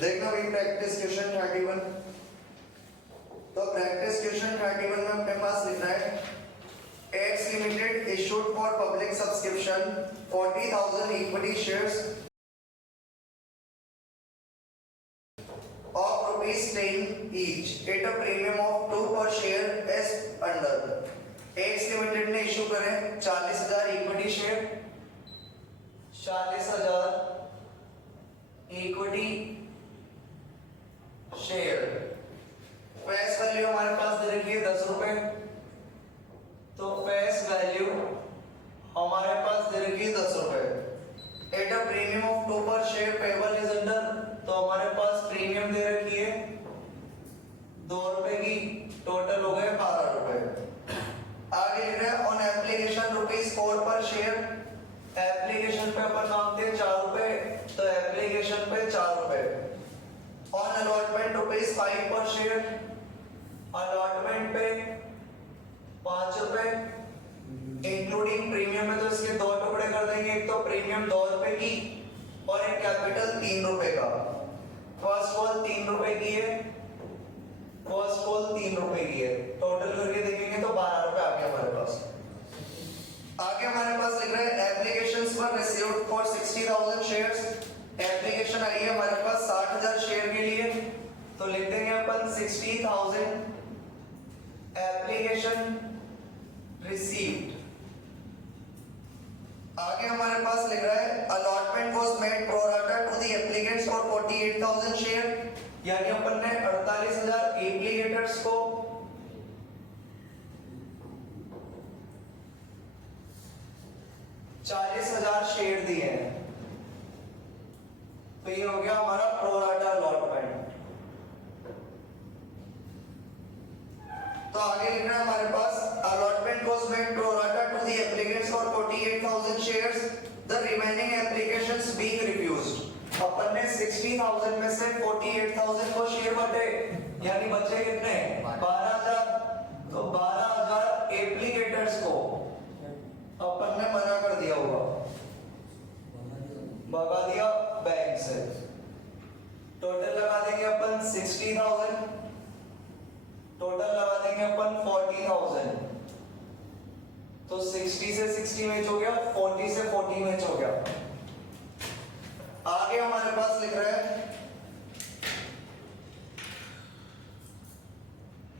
देखना भाई practice question 31। तो प्रैक्टिस क्वेश्चन 31 में अपने पास लिखना है x limited issued for public subscription 40,000 equity shares of rupees 10 each at a premium of 2 per share as under। X limited ने issue करे 40,000 equity share, 40,000 equity share. Face value हमारे पास दे रखी है 10 रुपए, तो फेस वैल्यू हमारे पास दे रखी है 10 रुपए एट अ प्रीमियम ऑफ 2 पर शेयर पेबल इज अंडर। तो हमारे पास प्रीमियम दे रखी है 2 रुपए की, टोटल हो गए 12 रुपए। आगे लिख रहे हैं ऑन एप्लीकेशन रुपीज 4 पर शेयर। एप्लीकेशन पे अपन मांगते हैं 4 रुपए, तो एप्लीकेशन पे 4 रुपए। ऑन अलॉटमेंट रुपीज 5 पर शेयर, अलॉटमेंट पे 5 रुपए इंक्लूडिंग प्रीमियम में, तो इसके 2 टुकड़े कर देंगे, एक तो प्रीमियम 2 रुपए की और एक कैपिटल 3 रुपए का। फर्स्ट कॉल 3 रुपए की है, फर्स्ट कॉल 3 रुपए की है, टोटल करके देखेंगे तो 12 रुपए आ गया हमारे पास। आगे हमारे पास लिख रहे हैं applications were received for 60,000 shares. Application आई है हमारे पास 60,000 शेयर के लिए, तो लिख देंगे अपन 60,000 एप्लीकेशन रिसीव्ड। आगे हमारे पास लिख रहा है allotment was made pro rata to the applicants for 48,000 share, यानी अपन ने 48,000 एप्लीकेटर्स को $40,000 शेयर दिए हैं, तो ये हो गया हमारा प्रो राटा अलॉटमेंट। तो आगे लिख रहा है हमारे पास allotment was made pro rata to the applicants for 48,000 shares, the remaining applications being refused। अपन ने 60,000 में से 48,000 को शेयर बांटे, यानी बचे कितने 12,000, तो 12,000 एप्लीकेटर्स को अपन ने मना कर दिया होगा, भगा दिया बैंक से। टोटल लगा देंगे अपन 60,000, टोटल लगा देंगे अपन 40,000, तो 60 से 60 मैच हो गया, 40 से 40 मैच हो गया। आगे हमारे पास लिख रहा है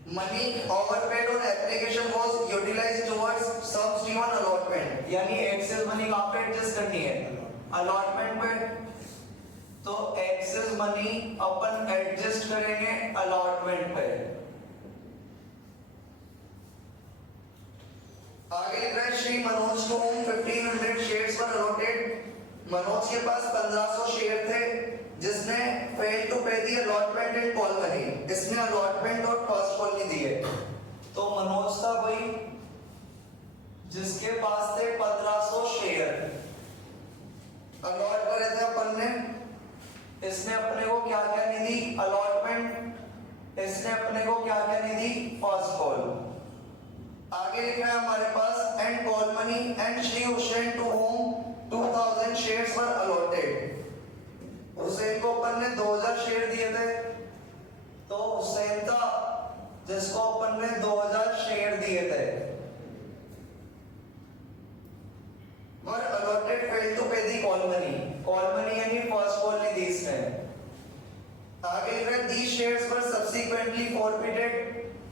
money overpaid on application was utilised towards sums due on allotment, यानी एक्सेस मनी कहां पे एडजस्ट करनी है, अलॉटमेंट पे, तो एक्सेस मनी अपन एडजस्ट करेंगे अलॉटमेंट पे। आगे लिख रहा है श्री मनोज को 1500 शेयर्स वर अलॉटेड। मनोज के पास 1500 शेयर थे, जिसने fail to pay the allotment and call money, इसने अलॉटमेंट और फर्स्ट कॉल नहीं दिए। तो मनोज था भाई जिसके पास थे 1500 शेयर, अलॉट करे थे अपन ने, इसने अपने को क्या क्या नहीं दी अलॉटमेंट, इसने अपने को क्या क्या नहीं दी फर्स्ट कॉल। आगे लिखा है हमारे पास and call money and Shri Hussain to whom 2,000 shares were allotted. Hussain को अपन ने 2,000 शेयर दिए थे, तो हुसैन था जिसको अपन ने 2,000 शेयर दिए थे, वर allotted fail to pay the call money, call money यानी फर्स्ट कॉल नहीं दी इसने। आगे लिखा है the shares were subsequently forfeited.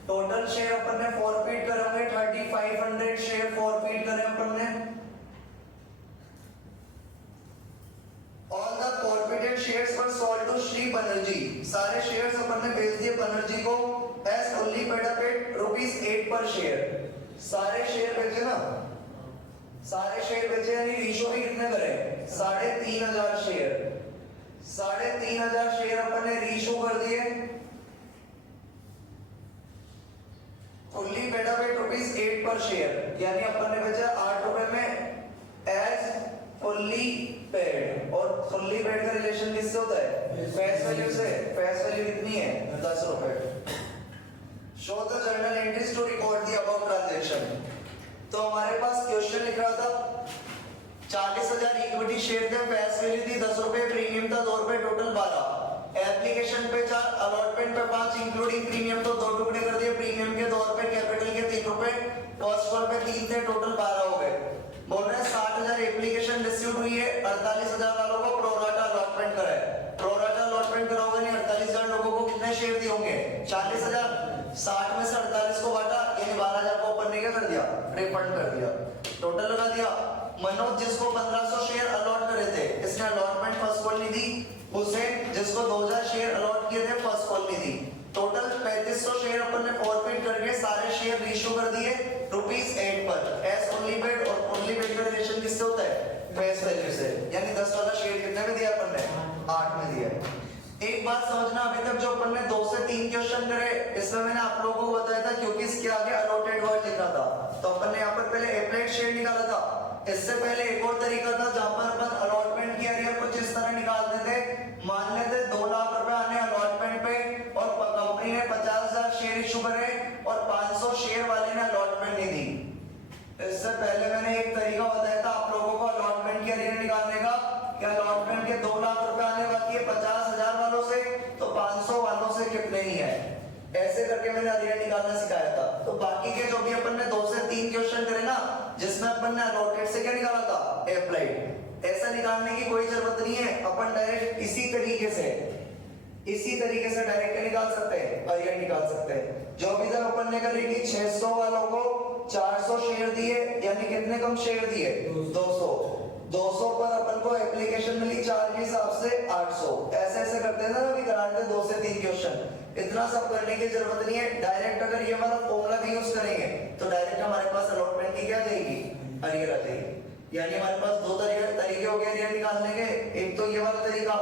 Total share अपन ने फॉरफिट करेंगे 3,500 शेयर फॉरफिट करें अपन ने। All the forfeited shares were sold to Shri Banerjee, सारे शेयर्स अपन ने बेच दिए बनर्जी को as fully paid up at ₹8 per share. सारे शेयर बेचे ना, सारे शेयर बेचे, यानी रेशियो भी कितने करे 3,500 शेयर, 3,500 शेयर अपन ने रेशियो कर दिए, fully paid up at ₹8 per share, यानी अपन ने बेचा 8 रुपए में एज फुल्ली पेड। और फुल्ली पेड का रिलेशन किससे होता है फेस वैल्यू से, फेस वैल्यू कितनी है 10 रुपए। Show the journal entries to record the above transaction. तो हमारे पास क्वेश्चन लिख रहा था 40,000 इक्विटी शेयर थे, फेस वैल्यू थी 10 रुपए, प्रीमियम था 2 रुपए, टोटल 12। एप्लीकेशन पे 4, अलॉटमेंट पे 5, इंक्लूडिंग प्रीमियम तो 2 टुकड़े कर दिए, प्रीमियम के 2 रुपए, कैपिटल के 3 रुपए, फर्स्ट कॉल पे 3 थे, टोटल 12 हो गए। बोल रहे हैं 60,000 एप्लीकेशन रिसीव हुई है, 48,000 वालों को प्रोराटा अलॉटमेंट करा है। प्रोराटा अलॉटमेंट करा होगा नहीं, 48,000 लोगों को कितने शेयर दिए होंगे? 40,000। 60 में से 48 को बांटा, यानी 12,000 को ऊपर ने क्या कर दिया? रिफंड कर दिया। टोटल लगा दिया। मनोज जिसको 1500 शेयर अलॉट करे थे, इसने अलॉटमेंट फर्स्ट कॉल नहीं दी। हुसैन जिसको 2000 शेयर अलॉट किए थे, फर्स्ट कॉल नहीं दी। टोटल 3500 शेयर अपन ने फॉरफिट करके सारे शेयर रीइश्यू कर दिए ₹8 पर। एज ओनली पेड, और ओनली पेड का रिलेशन किससे होता है? फेस वैल्यू से। यानी 10 वाला शेयर कितने में दिया अपन ने? 8 में दिया। एक बात समझना, अभी तक जो अपन ने 2 से 3 क्वेश्चन करे, इसमें मैंने आप लोगों को बताया था क्योंकि इसके आगे अलॉटेड वर्ड लिखा था, तो अपन ने यहाँ पर पहले अप्लाइड शेयर निकाला था। इससे पहले एक और तरीका था जहां पर अपन अलॉटमेंट की एरिया कुछ इस तरह निकालते थे। मान लेते 2 लाख रुपए आने अलॉटमेंट पे, और कंपनी ने 50,000 शेयर इशू करे और 500 शेयर वाले ने अलॉटमेंट नहीं दी। इससे पहले मैंने एक तरीका बताया था आप लोगों को अलॉटमेंट की एरिया निकालने का, कि अलॉटमेंट के 2 लाख रुपए आने बाकी है 50,000 वालों से, तो 500 वालों से कितने ही है, ऐसे करके मैंने एरिया निकालना सिखाया था। तो बाकी के जो भी अपन ने 2 से 3 क्वेश्चन करे ना, जिसमें अपन ने अलॉटेड से क्या निकाला था? अप्लाइड। ऐसा निकालने की कोई जरूरत नहीं है, अपन डायरेक्ट इसी तरीके से डायरेक्ट निकाल सकते हैं, एरिया निकाल सकते हैं। जो भी तक अपन ने करी कि 600 वालों को 400 शेयर दिए, यानी कितने कम शेयर दिए? 200। 200 पर अपन को एप्लीकेशन मिली 4 के हिसाब से 800। ऐसे ऐसे करते हैं ना, अभी कराते 2 से 3 क्वेश्चन। इतना सब करने की जरूरत नहीं है। डायरेक्ट अगर ये वाला फॉर्मूला भी यूज करेंगे तो डायरेक्ट हमारे पास अलॉटमेंट की क्या जाएगी? एरिया आ जाएगी। यानी हमारे पास 2 तरीके हो गए एरिया निकालने के। एक तो ये वाला तरीका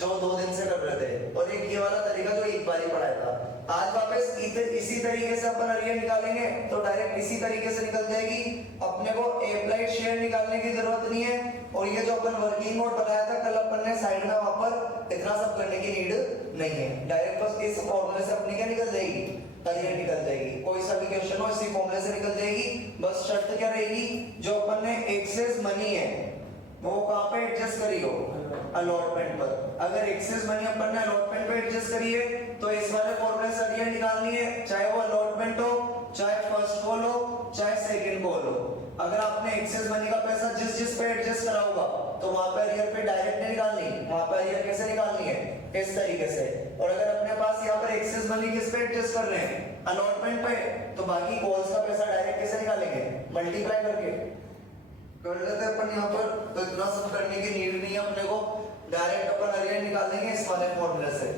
जो 2 दिन से कर रहे थे, और एक ये वाला तरीका जो एक बार ही पढ़ाया था। आज वापस इसी तरीके से अपन एरिया निकालेंगे तो डायरेक्ट इसी तरीके से निकल जाएगी। अपने को अप्लाइड शेयर निकालने की जरूरत नहीं है। और ये जो अपन वर्किंग मोड बनाया था कल अपन ने साइड में, वहां पर इतना सब करने की नीड नहीं है। डायरेक्ट बस इस फॉर्मूले से अपनी क्या निकल जाएगी? एरिया निकल जाएगी। कोई सा भी क्वेश्चन हो इसी फॉर्मूले से निकल जाएगी। बस शर्त क्या रहेगी? जो अपन ने एक्सेस मनी है वो कहां पे एडजस्ट करी हो? अलॉटमेंट पर। अगर एक्सेस मनी अपन ने अलॉटमेंट पे एडजस्ट करी है तो इस वाले फॉर्मूले से एरिया निकालनी है, चाहे वो अलॉटमेंट हो, चाहे फर्स्ट कॉल हो, चाहे सेकंड कॉल हो। अगर आपने एक्सेस मनी का पैसा जिस पे एडजस्ट करा होगा तो वहां पे एरियर पे डायरेक्ट नहीं निकालनी, वहां पे एरियर कैसे निकालनी है? इस तरीके से। और अगर अपने पास यहाँ पर एक्सेस मनी किस पे एडजस्ट कर रहे हैं? अलॉटमेंट पे, तो बाकी कॉल्स का पैसा डायरेक्ट कैसे निकालेंगे? मल्टीप्लाई करके कर लेते हैं अपन यहाँ पर। तो इतना सब करने की नीड नहीं है अपने को। डायरेक्ट अपन एरिया निकालेंगे इस वाले फॉर्मूले से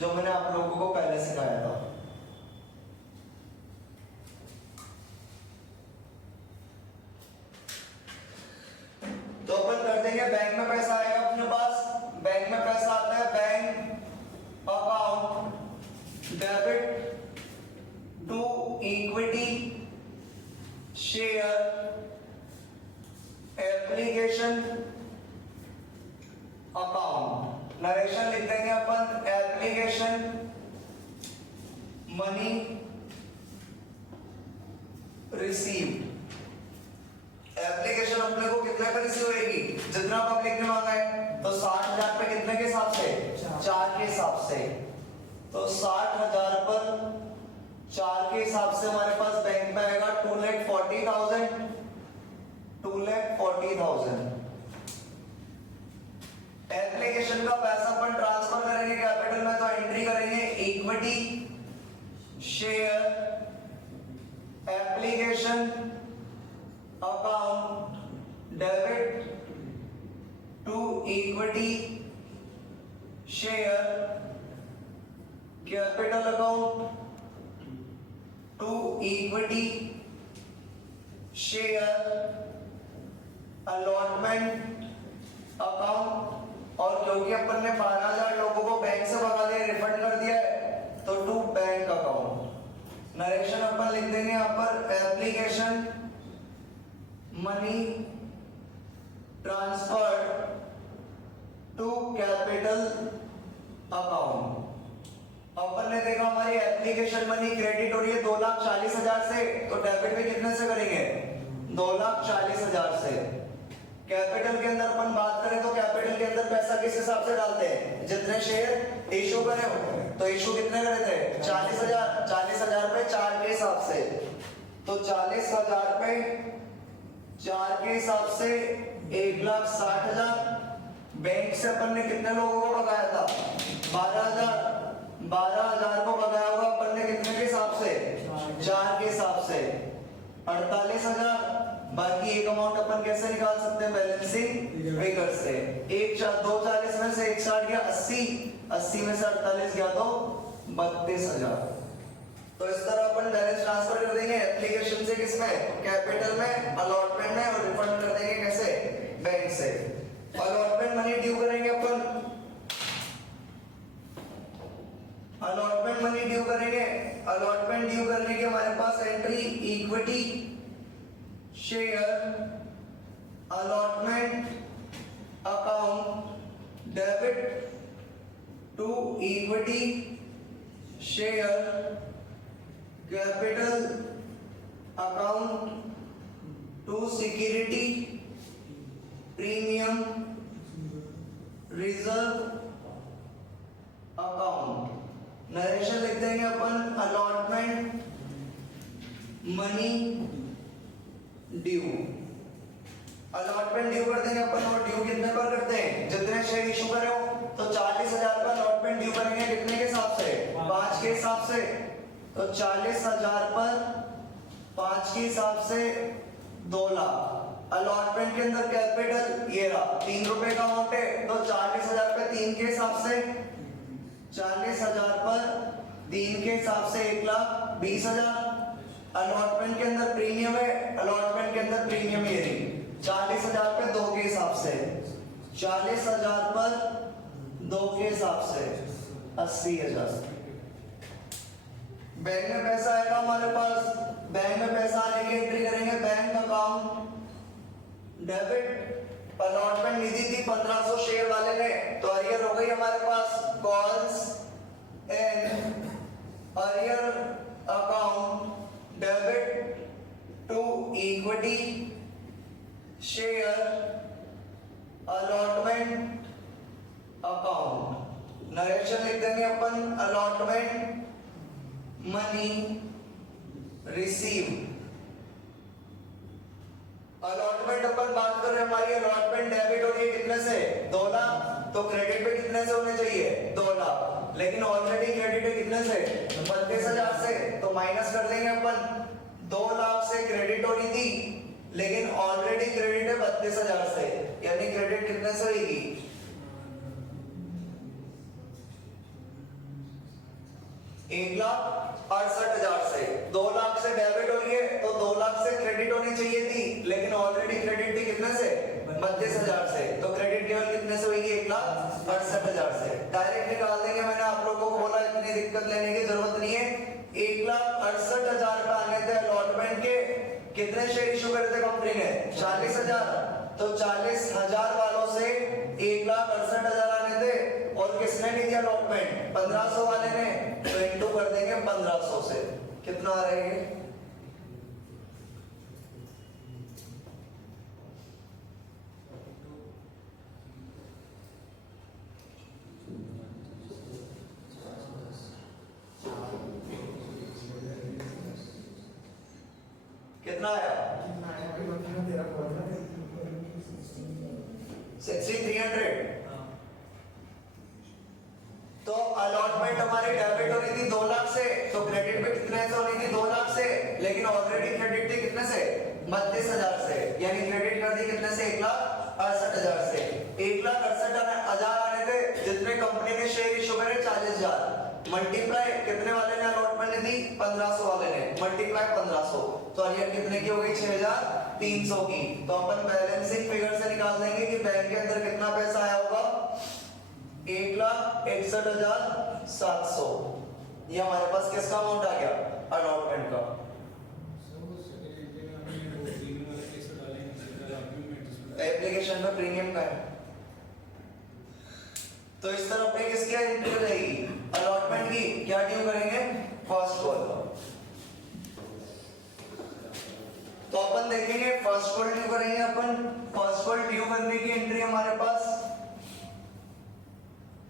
जो मैंने आप लोगों को पहले सिखाया था। तो अपन कर देंगे, बैंक में पैसा आएगा अपने पास। बैंक में पैसा आता है, bank account debit to equity share application account. Narration लिख देंगे अपन, एप्लीकेशन मनी रिसीव। एप्लीकेशन अपने को कितने पे रिसीव होगी? जितना पब्लिक ने मांगा है, तो 60,000 पे कितने के हिसाब से? 4 के हिसाब से। तो 60,000 पर 4 के हिसाब से हमारे पास बैंक में आएगा 2,40,000। 2,40,000। एप्लीकेशन का पैसा अपन ट्रांसफर करेंगे कैपिटल में, तो एंट्री करेंगे equity share application account debit to equity share capital account to equity share allotment account. और क्योंकि अपन ने 12,000 लोगों को बैंक से भगा दिया, रिफंड कर दिया है, तो टू बैंक अकाउंट। नरेशन अपन लिख देंगे यहाँ पर, application money transfer to capital account. अपन ने देखा हमारी एप्लीकेशन मनी क्रेडिट हो रही है 2,40,000 से, तो डेबिट में कितने से करेंगे? 2,40,000 से। कैपिटल के अंदर अपन बात करें तो कैपिटल के अंदर पैसा किस हिसाब से डालते हैं, जितने शेयर इशू करे हो। तो इशू कितने करे थे, 40,000, 40,000 पे 4 के हिसाब से, तो 40,000 पे 4 के हिसाब से 1,60,000। बैंक से अपन ने कितने लोगों को भगाया था, 12,000 को भगाया होगा अपन ने कितने के हिसाब से, 4 के हिसाब से, 48,000। बाकी एक अमाउंट अपन कैसे निकाल सकते हैं, बैलेंसिंग फिगर से। 240 में से 160 गया 80, 80 में से 48 गया तो 32,000। तो इस तरह अपन बैलेंस ट्रांसफर कर देंगे एप्लीकेशन से, किसमें, कैपिटल में, अलॉटमेंट में, और रिफंड कर देंगे कैसे, बैंक से। अलॉटमेंट मनी ड्यू करेंगे अपन, अलॉटमेंट मनी ड्यू करेंगे। अलॉटमेंट ड्यू करने के हमारे पास entry equity share allotment account debit to equity share capital account to security premium reserve account. Narration लिख देंगे अपन, allotment money due, allotment due कर देंगे अपन। और ड्यू कितने पर करते हैं, जितने शेयर इशू करे हो। तो 40,000 का अलॉटमेंट ड्यू करेंगे कितने के हिसाब से, 5 के हिसाब से। तो 40,000 पर 5 के हिसाब से 2 लाख। अलॉटमेंट के अंदर कैपिटल ये रहा 3 रुपए का अमाउंट है, तो 40,000 पे 3 के हिसाब से, 40,000 पर 3 के हिसाब से 1,20,000। अलॉटमेंट के अंदर प्रीमियम है, अलॉटमेंट के अंदर प्रीमियम ये रही 40,000 पे 2 के हिसाब से, 40,000 पर 2 के हिसाब से 80,000। बैंक में पैसा आएगा हमारे पास, बैंक में पैसा आने की एंट्री करेंगे, बैंक अकाउंट डेबिट। अलॉटमेंट निधि थी 1500 शेयर वाले ने, तो अरियर हो गई हमारे पास, calls and arrear account debit to equity share allotment account. Narration लिख देंगे अपन, अलॉटमेंट मनी रिसीव। अलॉटमेंट अपन बात कर रहे हैं, हमारी अलॉटमेंट डेबिट हो रही है कितने से, 2 लाख। तो क्रेडिट पे कितने से होने चाहिए, 2 लाख। लेकिन ऑलरेडी क्रेडिट है कितने से, 32,000 से। तो माइनस कर देंगे अपन, 2 लाख से क्रेडिट हो रही थी, लेकिन ऑलरेडी क्रेडिट है 32,000 से, यानी क्रेडिट कितने से होगी, 1,68,000 से। 2 लाख से डेबिट हो रही है, तो 2 लाख से क्रेडिट होनी चाहिए थी, लेकिन ऑलरेडी क्रेडिट थी कितने से, 32,000 से। तो क्रेडिट केवल कितने से होगी, 1,68,000 से। डायरेक्ट निकाल देंगे, मैंने आप लोगों को बोला इतनी दिक्कत लेने की जरूरत नहीं है। 1,68,000 का आने थे अलॉटमेंट के, कितने शेयर इशू करे थे कंपनी ने, 40,000। तो 40,000 वालों से 1,68,000 आने थे, और किसने ली थी अलॉटमेंट, 1500 वाले ने। तो इंटू कर देंगे 1500 से, कितना आ रहा है, कितना आया, 6,300। तो अलॉटमेंट हमारी डेबिट हो रही थी 2 लाख से, तो क्रेडिट पे कितने से हो रही थी, 2 लाख से, लेकिन ऑलरेडी क्रेडिट थी कितने से, 32,000 से, यानी क्रेडिट कर दी कितने से, 1,68,000 से। 1,68,000 आने थे, जितने कंपनी ने शेयर इशू करे 40,000, मल्टीप्लाई कितने वाले ने अलॉटमेंट दी, 1500 वाले ने, मल्टीप्लाई 1500, तो अरियर कितने की हो गई, 6,300 की। तो अपन बैलेंसिंग फिगर से निकाल देंगे कि बैंक के अंदर कितना पैसा आया होगा, 1,61,700। ये हमारे पास किसका अमाउंट आ गया, अलॉटमेंट का। एप्लीकेशन में प्रीमियम का है। तो इस तरह अपने किसकी एंट्री हो जाएगी, अलॉटमेंट की। क्या ड्यू करेंगे, फर्स्ट वाला। तो अपन देखेंगे फर्स्ट कॉल ड्यू करेंगे अपन। फर्स्ट कॉल ड्यू करने की एंट्री हमारे पास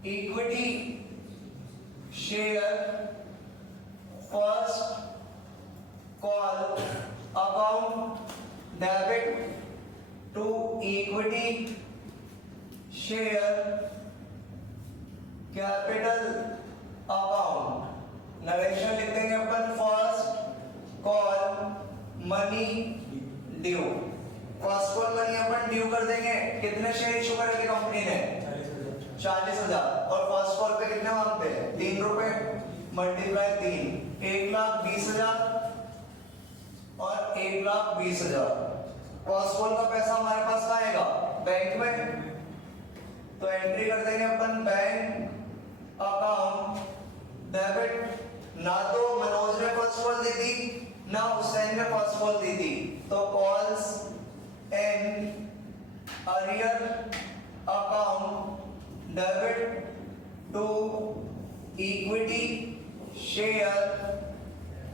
equity share first call account debit to equity share capital account. Narration लिख देंगे अपन first call money due. First call money अपन ड्यू कर देंगे। कितने शेयर इशू करेगी कंपनी ने? 40,000। और फर्स्ट कॉल पे कितने मांगते हैं? 3 रुपए मल्टीप्लाई 3, 1,20,000 और 1,20,000। फर्स्ट कॉल का पैसा हमारे पास कहाँ आएगा? बैंक में। तो एंट्री कर देंगे अपन बैंक अकाउंट डेबिट। ना तो मनोज ने फर्स्ट कॉल दी थी ना हुसैन ने फर्स्ट कॉल दी थी, तो calls in arrear account debit to equity share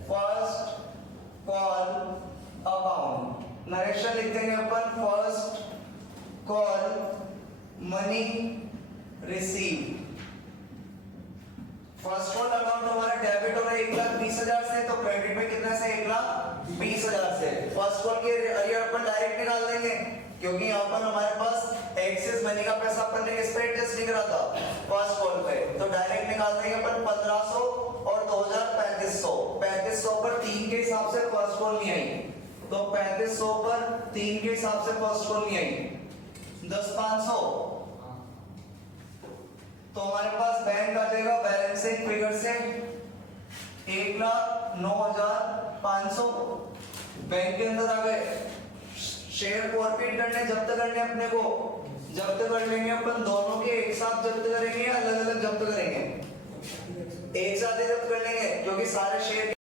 first call account. Narration लिख देंगे अपन first call money receive. First call account हमारा डेबिट हो रहा है 1,20,000 से, तो क्रेडिट में कितने से? 1,20,000 से। फर्स्ट कॉल के अरियर अपन डायरेक्ट निकाल देंगे, क्योंकि यहाँ पर हमारे पास एक्सेस मनी का पैसा अपन ने किस पे एडजस्ट नहीं करा था? फर्स्ट कॉल पे। तो डायरेक्ट निकाल देंगे अपन 1,500 और 2,000 3500। 3500 पर 3 के हिसाब से फर्स्ट कॉल नहीं आई, तो 3500 पर 3 के हिसाब से फर्स्ट कॉल नहीं आई। 10,500 तो हमारे पास बैंक आ जाएगा बैलेंसिंग फिगर से 1,09,500। बैंक के अंदर आ गए। शेयर फॉरफिट करने जब्त करने अपने को, जब्त कर लेंगे अपन। दोनों के एक साथ जब्त करेंगे या अलग अलग जब्त करेंगे? एक साथ ही जब्त कर लेंगे, क्योंकि सारे शेयर।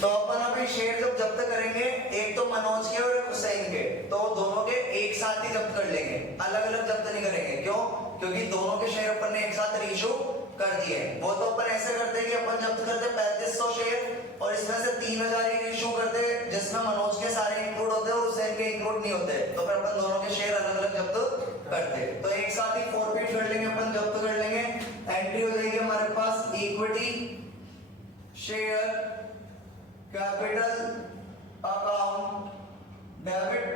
तो अपन अभी शेयर जब जब्त करेंगे, एक तो मनोज के और एक हुसैन के, तो दोनों के एक साथ ही जब्त कर लेंगे, अलग अलग जब्त नहीं करेंगे। क्यों? क्योंकि दोनों के शेयर अपन ने एक साथ रीइशू कर दिए। वो तो अपन ऐसे करते कि अपन जब्त करते 3500 शेयर और इसमें से 3,000 ही रीइशू करते, जिसमें मनोज के सारे इंक्लूड होते और हुसैन के इंक्लूड नहीं होते। तो फिर अपन दोनों के शेयर अलग अलग जब्त करते। तो एक साथ ही फॉरफिट कर लेंगे अपन, जब्त कर लेंगे। एंट्री हो जाएगी हमारे पास equity share capital account debit.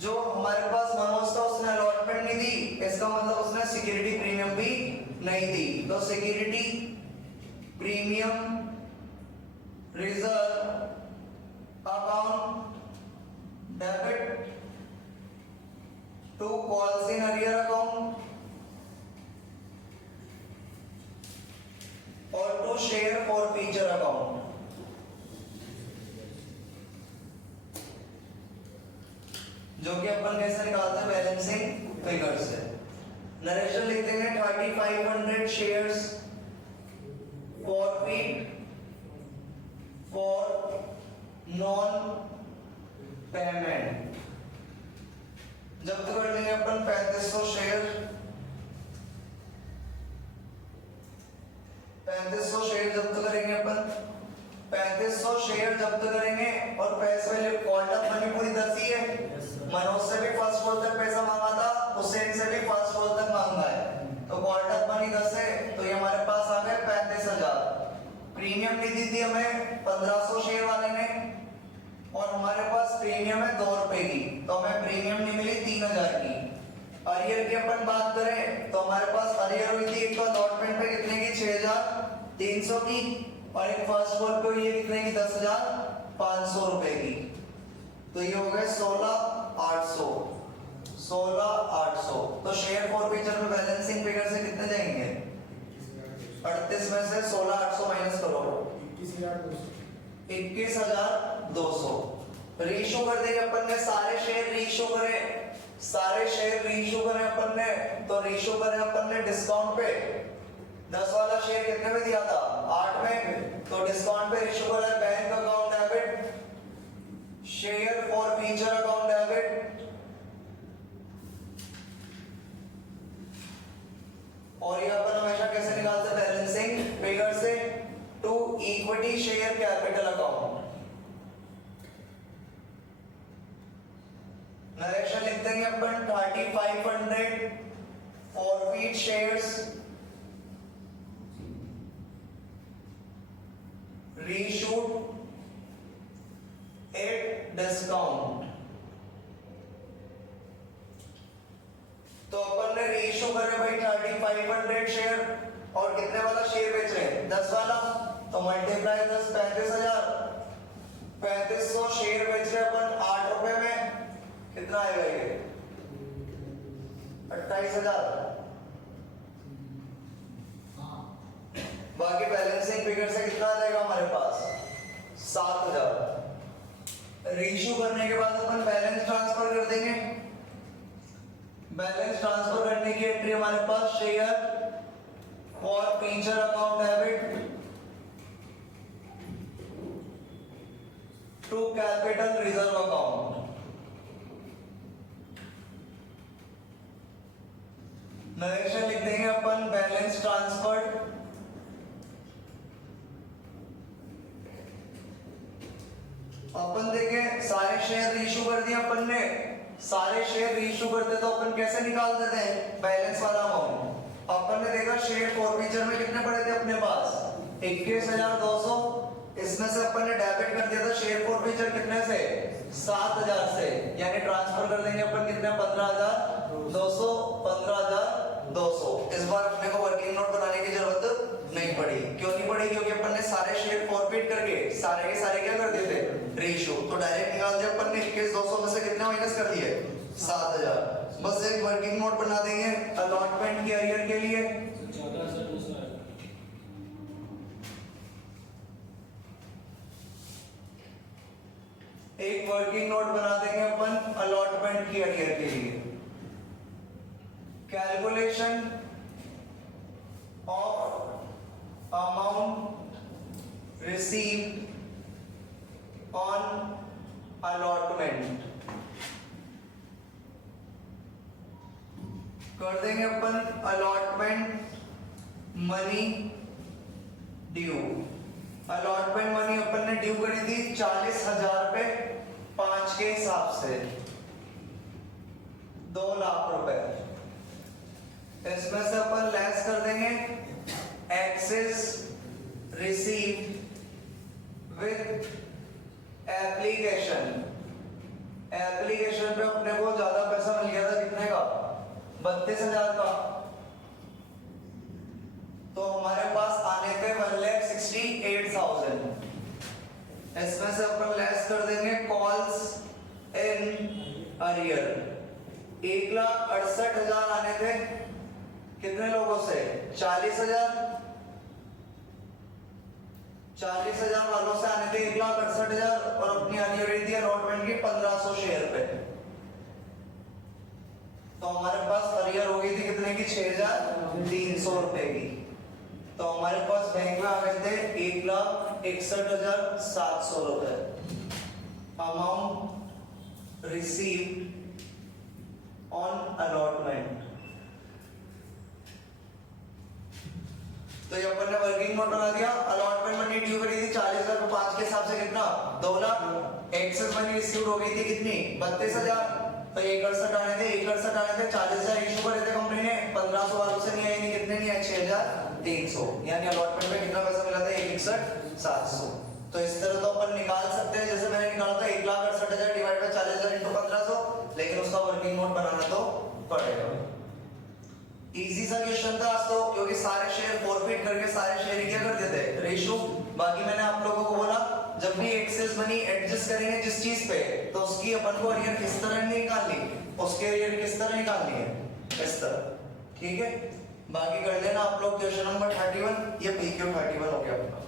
जो हमारे पास मनोज था उसने अलॉटमेंट नहीं दी, इसका मतलब उसने सिक्योरिटी प्रीमियम भी नहीं दी। तो security premium reserve account debit to calls in arrear account और to share forfeiture account. जो कि अपन कैसे निकालते हैं? बैलेंसिंग फिगर से। नरेशन लिख देंगे 3,500 shares forfeit for non payment. जब्त कर लेंगे अपन 3,500 शेयर। 3,500 शेयर जब्त करेंगे अपन। 3,500 शेयर जब्त करेंगे और पैसे वाले कॉल्ड अप मनी पूरी दर्जी है। मनोज से भी फर्स्ट कॉल तक पैसा मांगा था, हुसैन से भी फर्स्ट कॉल तक मांगा है। तो कॉल्ड अप मनी 10 है, तो ये हमारे पास आ गए 35,000। प्रीमियम नहीं दी थी हमें 1,500 शेयर वाले ने, और हमारे पास प्रीमियम है 2 रुपए की, तो हमें प्रीमियम नहीं मिली 3,000 की। अरियर की अपन बात करें तो हमारे पास अरियर हुई थी एक तो अलॉटमेंट पे कितने की? 6,300 की, और एक फर्स्ट कॉल पे हुई है कितने की? 10,500 रुपए की। तो ये हो गए 16,800। 16,800। तो शेयर फॉरफिचर में बैलेंसिंग फिगर से कितने जाएंगे? 38 में से 16,800 माइनस करो, 21,200। रीइशू कर देंगे अपन ने, सारे शेयर रीइशू करें, सारे शेयर रीइशू करें अपन ने। तो रीइशू करें अपन ने डिस्काउंट पे। 10 वाला शेयर कितने में दिया था? 8 में। तो डिस्काउंट पे रीइशू करें bank account debit share forfeiture account debit, और ये अपन हमेशा कैसे निकालते हैं? बैलेंसिंग फिगर से to equity share capital account. देंगे अपन 3500 forfeit shares reissued at discount. तो अपन ने रीइश्यू करे भाई 3500 शेयर और कितने वाला शेयर बेच रहे हैं 10 वाला, तो मल्टीप्लाई 10 35,000, 3500 शेयर बेच रहे अपन 8 रुपए में, कितना आएगा ये 28,000। बाकी बैलेंसिंग फिगर से कितना आ जाएगा हमारे पास 7,000। रीइश्यू करने के बाद अपन बैलेंस ट्रांसफर कर देंगे। बैलेंस ट्रांसफर करने की एंट्री हमारे पास share forfeiture account debit to capital reserve account. Narration लिख देंगे अपन बैलेंस ट्रांसफर्ड अपन देखें सारे शेयर रीइश्यू कर दिए अपन ने। सारे शेयर रीइश्यू करते तो अपन कैसे निकाल देते हैं बैलेंस वाला अमाउंट। अपन ने देखा शेयर फॉरफीचर में कितने पड़े थे अपने पास 21,200, इसमें से अपन ने डेबिट कर दिया था शेयर फॉरफीचर कितने से 7,000 से, यानी ट्रांसफर कर देंगे अपन कितने 15,200 15,200। इस बार अपने को वर्किंग नोट बनाने की जरूरत नहीं पड़ी। क्यों नहीं पड़ी? क्योंकि अपन ने सारे शेयर फॉरफीट करके सारे के सारे क्या कर दिए थे रेशियो, तो डायरेक्ट निकाल दिया अपन ने 21,200 में से कितने माइनस कर दिए 7,000। बस एक वर्किंग नोट बना देंगे अलॉटमेंट के अरियर के लिए। एक वर्किंग नोट बना देंगे अपन अलॉटमेंट के अरियर के लिए। Calculation of amount received on allotment कर देंगे अपन allotment money due। allotment money अपन ने ड्यू करी थी 40,000 रुपए 5 के हिसाब से 2 लाख रुपए। इसमें से अपन लेस कर देंगे excess received with application. Application पे अपने को ज्यादा पैसा मिल गया था, कितने का 32,000 का, तो हमारे पास आने पे 1,68,000। इसमें से अपन लेस कर देंगे कॉल्स इन अरियर। 1,68,000 आने थे कितने लोगों से 40,000 वालों से आने थे 1,68,000 और अपनी आनी रही थी अलॉटमेंट की 1,500 शेयर पे। तो हमारे पास अरियर हो गई थी कितने की 6,300 रुपए की। तो हमारे पास बैंक में आ गए थे 1,61,700 रुपए। Amount received on allotment. तो ये अपन ने वर्किंग नोट बना दिया। अलॉटमेंट मनी ड्यू करी थी 40,000 को 5 के हिसाब से कितना 2 लाख। एक्सेस मनी रिसीव्ड हो गई थी कितनी 32,000। तो 1,68 आने थे 40,000 इशू करे थे कंपनी ने। 1,500 वालों से नहीं आए, नहीं कितने नहीं आए 6,300, यानी अलॉटमेंट में कितना पैसा मिला था 1,61,700। तो इस तरह तो अपन निकाल सकते हैं, जैसे मैंने निकाला था 1,68,000 डिवाइड बाय 40,000 इंटू 1,500, लेकिन उसका वर्किंग नोट बनाना तो पड़ेगा। इजी सा क्वेश्चन था आज तो, क्योंकि सारे शेयर फॉरफिट करके सारे शेयर क्या कर देते हैं रेशियो। बाकी मैंने आप लोगों को बोला जब भी एक्सेस मनी एडजस्ट करेंगे जिस चीज पे, तो उसकी अपन को अरियर किस तरह निकालनी, उसके अरियर किस तरह निकालनी है इस तरह, ठीक है। बाकी कर लेना आप लोग क्वेश्चन नंबर 31, ये PQ 31 हो गया आपका।